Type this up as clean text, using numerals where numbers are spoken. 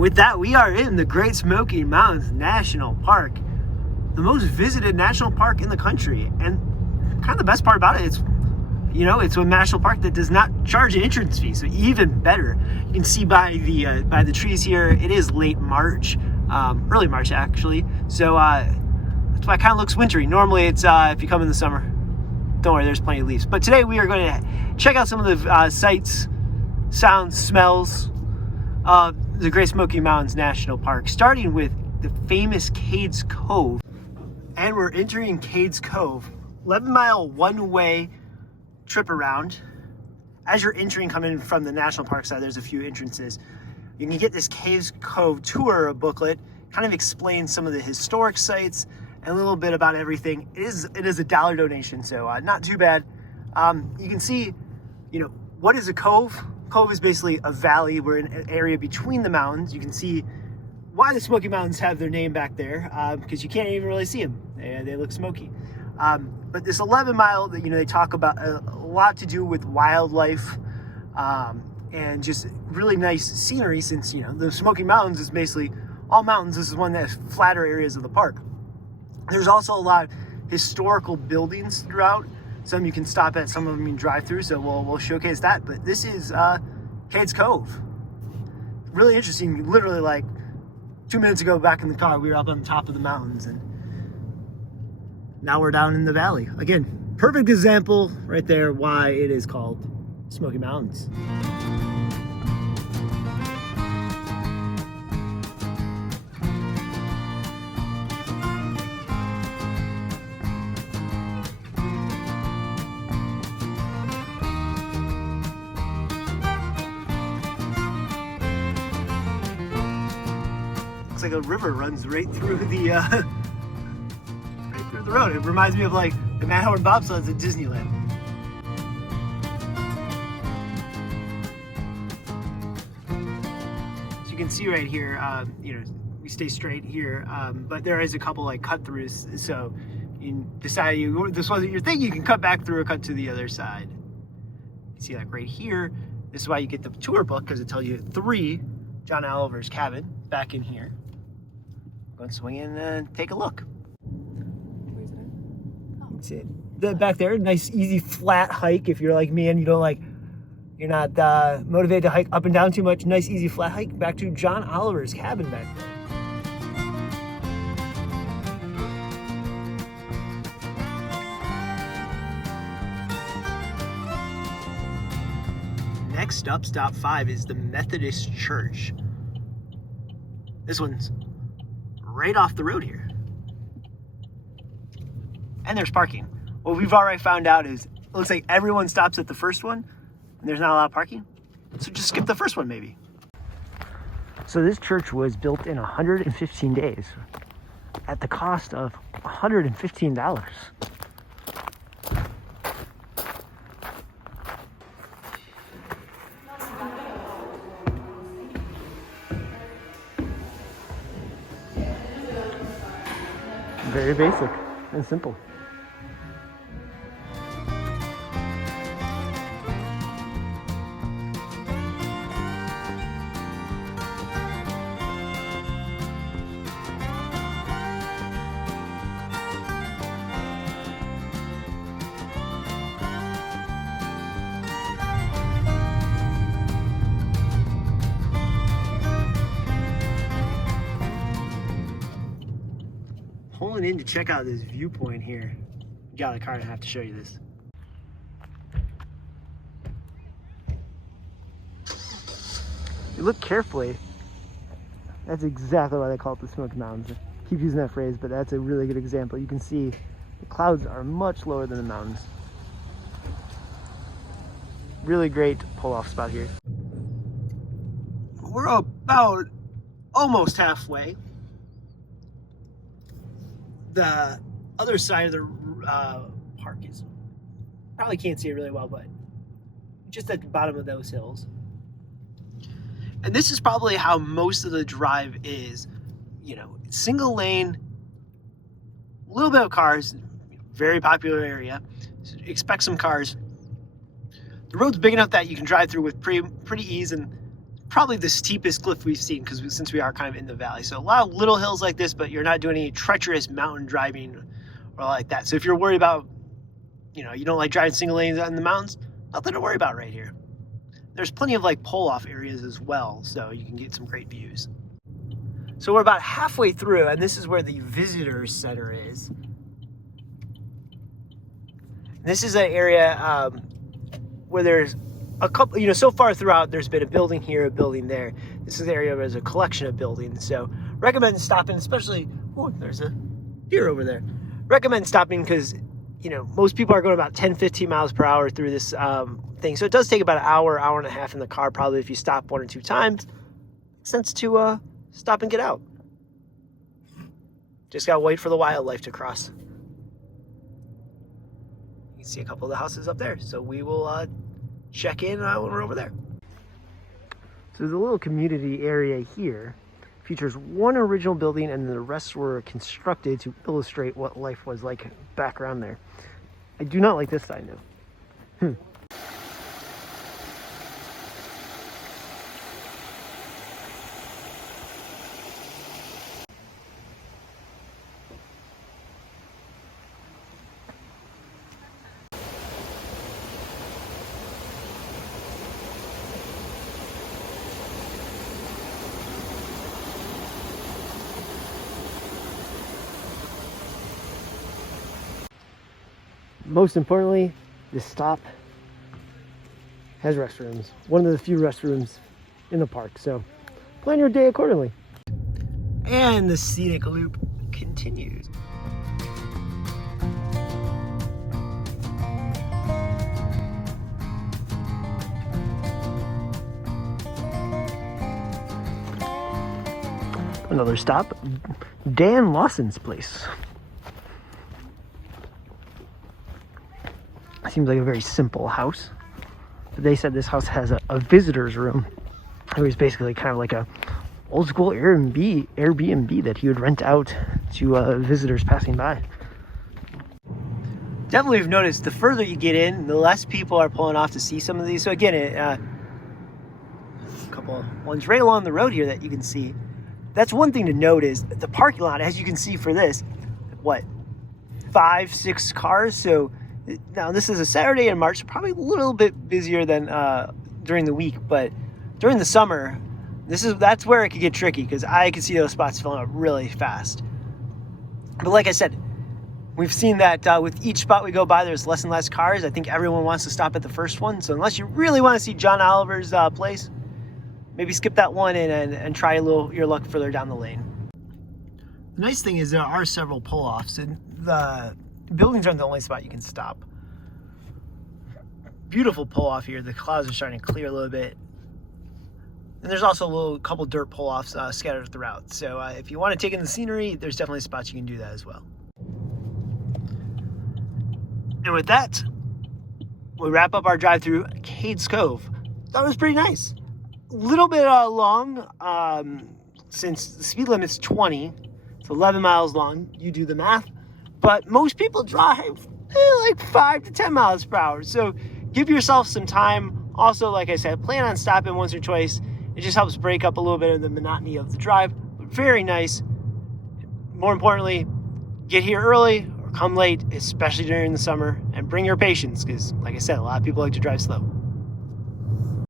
And with that, we are in the Great Smoky Mountains National Park, the most visited national park in the country. And kind of the best part about it, it's a national park that does not charge an entrance fee, so even better. You can see by the trees here, it is late March, early March actually. So that's why it kind of looks wintry. Normally, it's if you come in the summer, don't worry, there's plenty of leaves. But today we are going to check out some of the sights, sounds, smells of the Great Smoky Mountains National Park, starting with the famous Cades Cove. And we're entering Cades Cove, 11-mile one-way trip around. As you're entering, coming from the national park side, there's a few entrances. You can get this Cades Cove tour booklet, kind of explains some of the historic sites and a little bit about everything. It is a $1 donation, so not too bad. You can see, what is a cove? Cove is basically a valley. We're in an area between the mountains. You can see why the Smoky Mountains have their name back there, because you can't even really see them. They look smoky. But this 11-mile, they talk about a lot to do with wildlife and just really nice scenery, since, the Smoky Mountains is basically all mountains. This is one of the flatter areas of the park. There's also a lot of historical buildings throughout. Some you can stop at, some of them you can drive through, so we'll showcase that. But this is Cades Cove. Really interesting. Literally, like 2 minutes ago, back in the car, we were up on the top of the mountains, and now we're down in the valley. Again, perfect example right there why it is called Smoky Mountains. Looks like a river runs right through the road. It reminds me of like the Matterhorn bobsleds at Disneyland. So you can see right here, we stay straight here, but there is a couple like cut throughs. So you decide this wasn't your thing, you can cut back through or cut to the other side. You can see like right here. This is why you get the tour book, because it tells you 3 John Oliver's cabin back in here. Go and swing in and take a look. See it back there, nice easy flat hike. If you're like me and you're not motivated to hike up and down too much, nice easy flat hike back to John Oliver's cabin back there. Next up, stop 5 is the Methodist Church. This one's right off the road here. And there's parking. What we've already found out is it looks like everyone stops at the first one and there's not a lot of parking. So just skip the first one maybe. So this church was built in 115 days at the cost of $115. Very basic and simple. Pulling in to check out this viewpoint here. Get out of the car and I have to show you this. If you look carefully, that's exactly why they call it the Smoky Mountains. I keep using that phrase, but that's a really good example. You can see the clouds are much lower than the mountains. Really great pull-off spot here. We're about almost halfway. The other side of the park is, probably can't see it really well, but just at the bottom of those hills. And this is probably how most of the drive is, single lane, a little bit of cars, very popular area. So expect some cars. The road's big enough that you can drive through with pretty ease, and probably the steepest cliff we've seen since we are kind of in the valley. So a lot of little hills like this, but you're not doing any treacherous mountain driving or like that. So if you're worried about, you don't like driving single lanes in the mountains, nothing to worry about right here. There's plenty of like pull-off areas as well, so you can get some great views. So we're about halfway through, and this is where the visitor center is. This is an area where there's a couple, so far throughout, there's been a building here, a building there. This is the area where there's a collection of buildings. So recommend stopping, especially, there's a deer over there. Recommend stopping because, most people are going about 10, 15 miles per hour through this thing. So it does take about an hour, hour and a half in the car, probably if you stop 1 or 2 times. Makes sense to stop and get out. Just gotta wait for the wildlife to cross. You can see a couple of the houses up there. So we will check in when we're over there. So there's a little community area here. Features one original building and the rest were constructed to illustrate what life was like back around there. I do not like this side now. Most importantly, this stop has restrooms. One of the few restrooms in the park, so plan your day accordingly. And the scenic loop continues. Another stop, Dan Lawson's place. Seems like a very simple house. But they said this house has a visitor's room. It was basically kind of like a old school Airbnb that he would rent out to visitors passing by. Definitely have noticed the further you get in, the less people are pulling off to see some of these. So again, a couple of ones right along the road here that you can see. That's one thing to note is the parking lot, as you can see for this, 5, 6 cars. So now this is a Saturday in March, probably a little bit busier than during the week, but during the summer, that's where it could get tricky because I can see those spots filling up really fast. But like I said, we've seen that with each spot we go by, there's less and less cars. I think everyone wants to stop at the first one. So unless you really want to see John Oliver's place, maybe skip that one and try your luck further down the lane. The nice thing is there are several pull-offs, and the buildings aren't the only spot you can stop. Beautiful pull-off here. The clouds are starting to clear a little bit. And there's also a couple dirt pull-offs scattered throughout. So if you want to take in the scenery, there's definitely spots you can do that as well. And with that, we wrap up our drive through Cades Cove. That was pretty nice. A little bit long, since the speed limit's 20. It's 11 miles long. You do the math. But most people drive like 5 to 10 miles per hour. So give yourself some time. Also, like I said, plan on stopping once or twice. It just helps break up a little bit of the monotony of the drive. But very nice. More importantly, get here early or come late, especially during the summer. And bring your patience because, like I said, a lot of people like to drive slow.